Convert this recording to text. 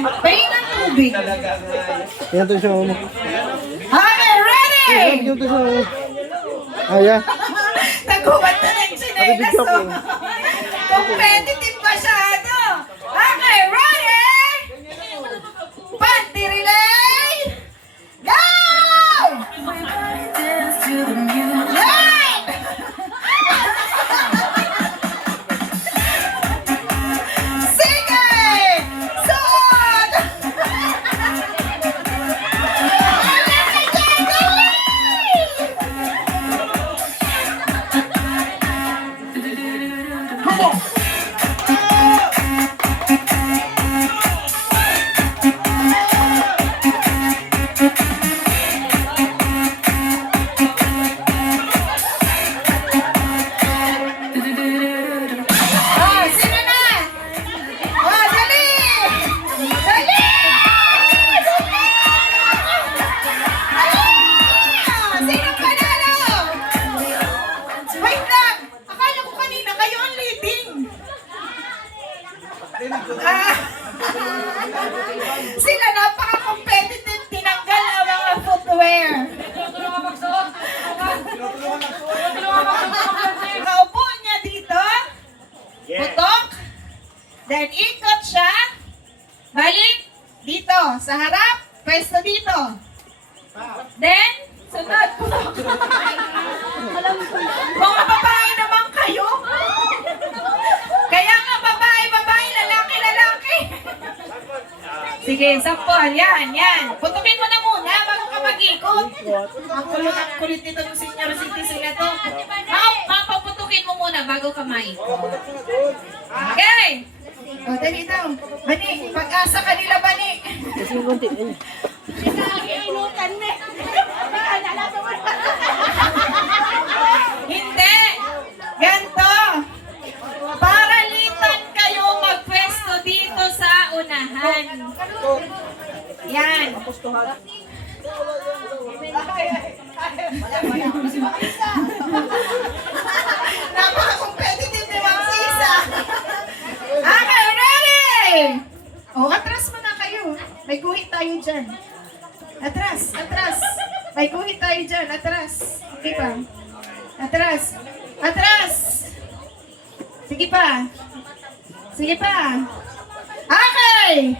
Pahinga ng tubig. Yan to siya. Okay, ready? Yan to siya. Ayan. Nagubat na ng chinelas. Competitive masyado. Okay, ready? Panty relay. Go! Light! Sige! Suot! Oh, sino na? Oh, dali! Dali! Sino panalo? Wait lang! Akala ko kanina kayo ang leading. Sila napaka-competitive, tinanggal ang mga footwear. Kaupo niya dito. Putok. Then ikot siya. Balik. Dito. Sa harap. Pwesto dito. Then, sunod. Putok. Mga babae naman kayo. Kaya nga babae, lalaki. Sige, sampol. Yan. Putukin mo na muna bago ka mag-ikot. Ang kulit nito ng senior citizen na to. Papaputukin mo muna bago ka maikot. Okay. O, dali daw. Bani, pag-asa kanila, Bani. Kasi yung konti. Hindi. Ganto. Paralitan kayo magpwesto dito sa unahan. Yan. Napaka-competitive ni Ma'am Sisa. Okay, ready? O, atras mo na kayo. May guhit tayo dyan. Atras. May guhit tayo dyan. Atras. Sige pa. Atras. Sige pa. Okay.